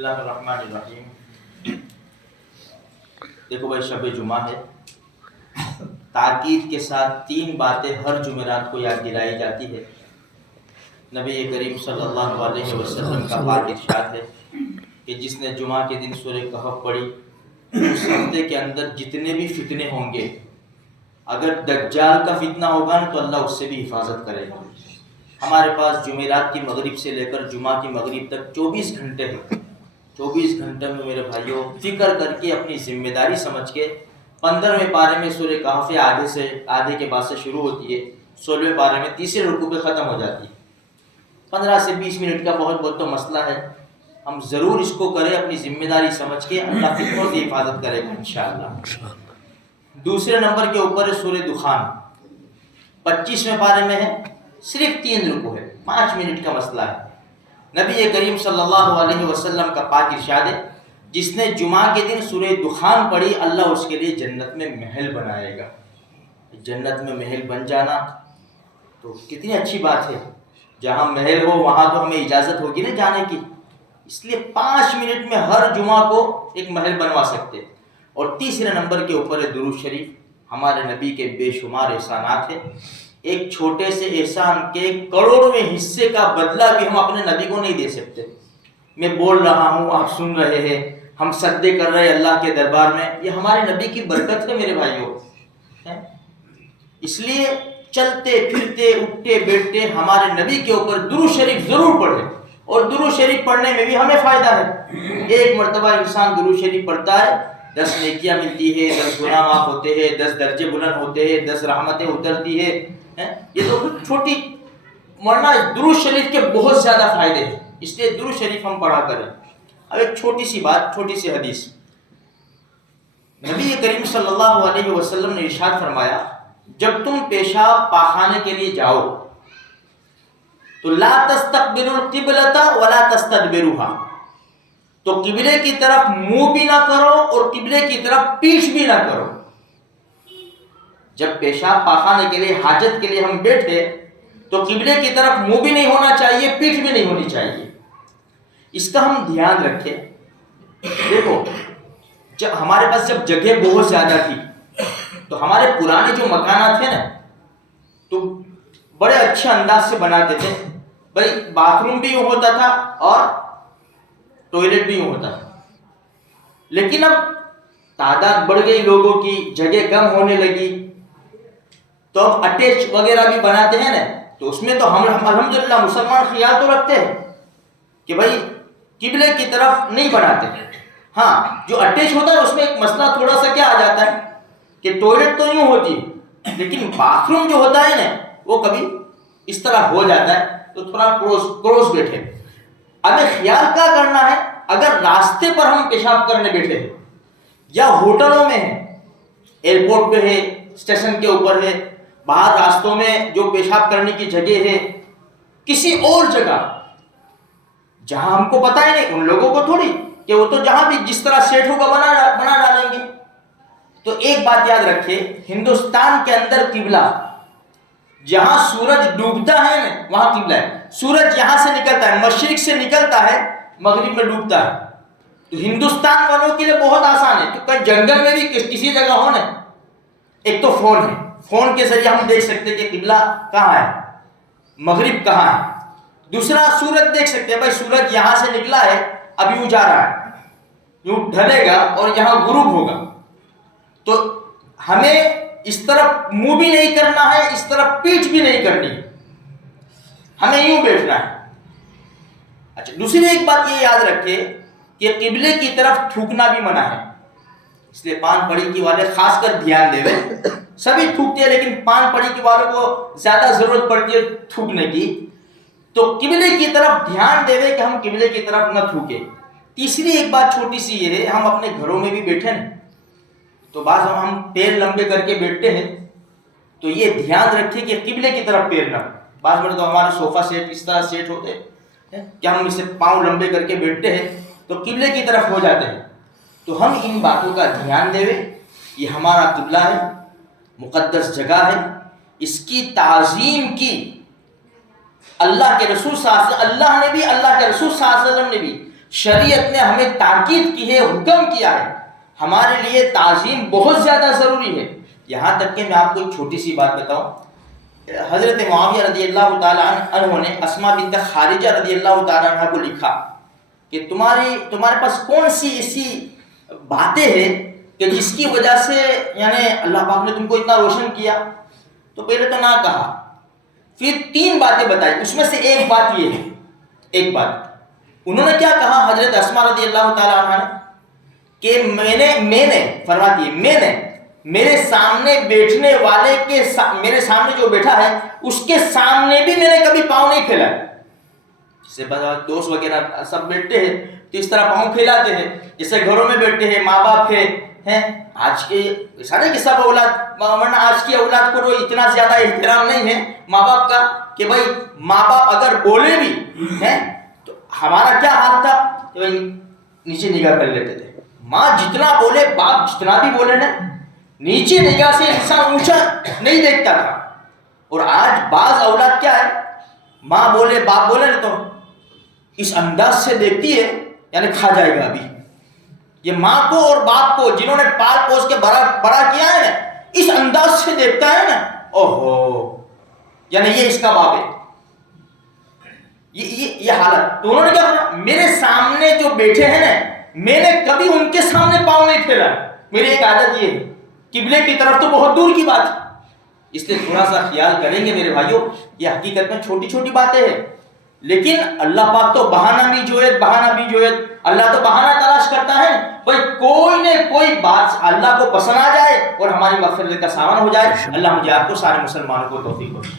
اللہ الرحمن الرحیم۔ دیکھو بھائی، شب جمعہ ہے، تاکید کے ساتھ 3 باتیں ہر جمعرات کو یاد دلائی جاتی ہے۔ نبی کریم صلی اللہ علیہ وسلم کا پاک ارشاد ہے کہ جس نے جمعہ کے دن سورہ کہف پڑھی، اس ہفتے کے اندر جتنے بھی فتنے ہوں گے، اگر دجال کا فتنہ ہوگا نا تو اللہ اس سے بھی حفاظت کرے گا۔ ہمارے پاس جمعرات کی مغرب سے لے کر جمعہ کی مغرب تک 24 گھنٹے ہیں۔ 24 گھنٹے میں میرے بھائیوں فکر کر کے، اپنی ذمہ داری سمجھ کے، 15ویں پارے میں سورہ کہف آدھے کے بعد سے شروع ہوتی ہے، 16ویں پارے میں تیسرے رکوع پہ ختم ہو جاتی ہے۔ 15 سے 20 منٹ کا بہت تو مسئلہ ہے، ہم ضرور اس کو کریں اپنی ذمہ داری سمجھ کے، اللہ فتنوں سے حفاظت کرے گا انشاءاللہ۔ دوسرے نمبر کے اوپر ہے سورہ دخان، 25ویں پارے میں ہے، صرف 3 رکوع ہے، 5 منٹ کا مسئلہ ہے۔ نبی کریم صلی اللہ علیہ وسلم کا پاک ارشاد ہے، جس نے جمعہ کے دن سورہ دخان پڑھی، اللہ اس کے لیے جنت میں محل بنائے گا۔ جنت میں محل بن جانا تو کتنی اچھی بات ہے، جہاں محل ہو وہاں تو ہمیں اجازت ہوگی نا جانے کی، اس لیے 5 منٹ میں ہر جمعہ کو ایک محل بنوا سکتے۔ اور تیسرے نمبر کے اوپر ہے درود شریف۔ ہمارے نبی کے بے شمار احسانات ہیں، ایک چھوٹے سے احسان کے کروڑویں حصے کا بدلہ بھی ہم اپنے نبی کو نہیں دے سکتے۔ میں بول رہا ہوں، آپ سن رہے ہیں، ہم سجدے کر رہے ہیں اللہ کے دربار میں، یہ ہمارے نبی کی برکت ہے میرے بھائیوں۔ اس لیے چلتے پھرتے اٹھتے بیٹھتے ہمارے نبی کے اوپر درود شریف ضرور پڑھیں، اور درود شریف پڑھنے میں بھی ہمیں فائدہ ہے۔ ایک مرتبہ انسان درود شریف پڑھتا ہے، 10 نیکیاں ملتی ہے، 10 گناہ معاف ہوتے ہیں، 10 درجے بلند ہوتے ہیں، 10 رحمتیں اترتی ہے۔ یہ تو چھوٹی، ورنہ درود شریف کے بہت زیادہ فائدے ہیں، اس لیے درود شریف ہم پڑھا کریں۔ اب ایک چھوٹی سی بات، چھوٹی سی حدیث، نبی کریم صلی اللہ علیہ وسلم نے ارشاد فرمایا، جب تم پیشاب پاخانے کے لیے جاؤ تو لا تستقبلوا القبلۃ ولا تستدبروها، تو قبلے کی طرف منہ بھی نہ کرو اور قبلے کی طرف پیٹھ بھی نہ کرو۔ جب پیشاب پاخانے کے لیے، حاجت کے لیے ہم بیٹھے تو قبلے کی طرف منہ بھی نہیں ہونا چاہیے، پیٹھ بھی نہیں ہونی چاہیے۔ اس کا ہم دھیان رکھیں۔ دیکھو، جب ہمارے پاس جب جگہ بہت زیادہ تھی تو ہمارے پرانے جو مکانات تھے نا، تو بڑے اچھے انداز سے بناتے تھے، بھائی باتھ روم بھی یوں ہوتا تھا اور ٹوائلٹ بھی یوں ہوتا تھا۔ لیکن اب تعداد بڑھ گئی، لوگوں کی جگہ کم ہونے لگی، تو اب اٹیچ وغیرہ بھی بناتے ہیں نا، تو اس میں تو ہم الحمدللہ مسلمان خیال تو رکھتے ہیں کہ بھائی قبلے کی طرف نہیں بناتے۔ ہاں، جو اٹیچ ہوتا ہے اس میں ایک مسئلہ تھوڑا سا کیا آ جاتا ہے کہ ٹوائلٹ تو یوں ہوتی ہے، لیکن باتھ روم جو ہوتا ہے نا وہ کبھی اس طرح ہو جاتا ہے، تو تھوڑا کروس بیٹھے۔ ہمیں خیال کیا کرنا ہے، اگر راستے پر ہم پیشاب کرنے بیٹھے ہیں یا ہوٹلوں میں ہیں، ایئرپورٹ پہ ہے، اسٹیشن کے اوپر ہے، باہر راستوں میں جو پیشاب کرنے کی جگہ ہے، کسی اور جگہ جہاں ہم کو پتہ ہی نہیں، ان لوگوں کو تھوڑی کہ وہ تو جہاں بھی جس طرح سیٹ ہوگا بنا ڈالیں گے۔ تو ایک بات یاد رکھے، ہندوستان کے اندر قبلہ جہاں سورج ڈوبتا ہے نا وہاں قبلہ ہے۔ سورج یہاں سے نکلتا ہے، مشرق سے نکلتا ہے، مغرب میں ڈوبتا ہے۔ تو ہندوستان والوں کے لیے بہت آسان ہے، تو کہیں جنگل میں بھی کسی جگہ ہو نا، ایک تو فون ہے، فون کے ذریعے ہم دیکھ سکتے کہ قبلہ کہاں ہے، مغرب کہاں ہے۔ دوسرا سورج دیکھ سکتے ہیں، بھائی سورج یہاں سے نکلا ہے، اب یوں جا رہا ہے، یوں ڈھلے گا اور یہاں غروب ہوگا، تو ہمیں اس طرف منہ بھی نہیں کرنا ہے، اس طرف پیٹھ بھی نہیں کرنی، ہمیں یوں بیٹھنا ہے۔ اچھا، دوسری ایک بات یہ یاد رکھے کہ قبلے کی طرف تھوکنا بھی منع ہے، اس لیے پان پڑی کی والے خاص کر دھیان دے، سبھی تھوکتے ہیں لیکن پان پڑی کی والوں کو زیادہ ضرورت پڑتی ہے تھوکنے کی، تو قبلے کی طرف دھیان دے کہ ہم قبلے کی طرف نہ تھوکے۔ تیسری ایک بات چھوٹی سی یہ ہے، ہم اپنے گھروں میں بھی بیٹھے نا، تو بعض ہم پیر لمبے کر کے بیٹھتے ہیں، تو یہ دھیان رکھیں کہ قبلے کی طرف پیر نہ، بعض بار تو ہمارے صوفہ سیٹ اس طرح سیٹ ہوتے ہیں کہ ہم اسے پاؤں لمبے کر کے بیٹھتے ہیں تو قبلے کی طرف ہو جاتے ہیں۔ تو ہم ان باتوں کا دھیان دیں، یہ ہمارا قبلہ ہے، مقدس جگہ ہے، اس کی تعظیم کی اللہ کے رسول صلی اللہ علیہ وسلم، اللہ نے بھی، اللہ کے رسول صلی اللہ علیہ وسلم نے بھی شریعت نے ہمیں تاکید کی ہے، حکم کیا ہے، ہمارے لیے تعظیم بہت زیادہ ضروری ہے. یہاں تک کہ میں آپ کو ایک چھوٹی سی بات بتاؤں، حضرت معاویہ رضی اللہ تعالیٰ عنہ نے اسماء بنت خارجہ رضی اللہ تعالیٰ عنہ کو لکھا کہ تمہارے پاس کون سی ایسی باتیں ہیں کہ جس کی وجہ سے یعنی اللہ پاک نے تم کو اتنا روشن کیا. تو پہلے تو نہ کہا، پھر 3 باتیں بتائی، اس میں سے ایک بات یہ ہے. ایک بات انہوں نے کیا کہا حضرت اسماء رضی اللہ تعالیٰ عنہ نے کہ میں نے فرماتی ہے میں نے میرے سامنے بیٹھنے والے کے میرے سامنے جو بیٹھا ہے اس کے سامنے بھی میں نے کبھی پاؤں نہیں پھیلایا. جیسے دوست وغیرہ سب بیٹھتے ہیں تو اس طرح پاؤں پھیلاتے ہیں، جیسے گھروں میں بیٹھتے ہیں، ماں باپ ہیں آج کے سارے کے سب اولاد، ورنہ آج کی اولاد کو تو اتنا زیادہ احترام نہیں ہے ماں باپ کا کہ بھائی ماں باپ اگر بولے بھی ہیں تو ہمارا کیا حال تھا کہ بھائی نیچے نگاہ کر لیتے تھے. ماں جتنا بولے، باپ جتنا بھی بولے نا، نیچے نگاہ سے انسان اونچا نہیں دیکھتا تھا. اور آج بعض اولاد کیا ہے، ماں بولے باپ بولے نا تو اس انداز سے دیکھتی ہے یعنی کھا جائے گا ابھی. یہ ماں کو اور باپ کو جنہوں نے پال پوس کے بڑا کیا ہے نا، اس انداز سے دیکھتا ہے نا، اوہو یعنی یہ اس کا باپ ہے. یہ حالت. تو انہوں نے کیا کہا، میرے سامنے جو بیٹھے ہیں نا، میں نے کبھی ان کے سامنے پاؤں نہیں پھیلا. میری ایک عادت یہ ہے، قبلے کی طرف تو بہت دور کی بات ہے. اس لیے تھوڑا سا خیال کریں گے میرے بھائیوں. یہ حقیقت میں چھوٹی چھوٹی باتیں ہیں، لیکن اللہ پاک تو بہانہ بھی جو ہے اللہ تو بہانہ تلاش کرتا ہے بھائی کوئی نہ کوئی بات اللہ کو پسند آ جائے اور ہماری مغفرت کا سامان ہو جائے. اللہ مجھے آپ کو سارے مسلمانوں کو توفیق دے.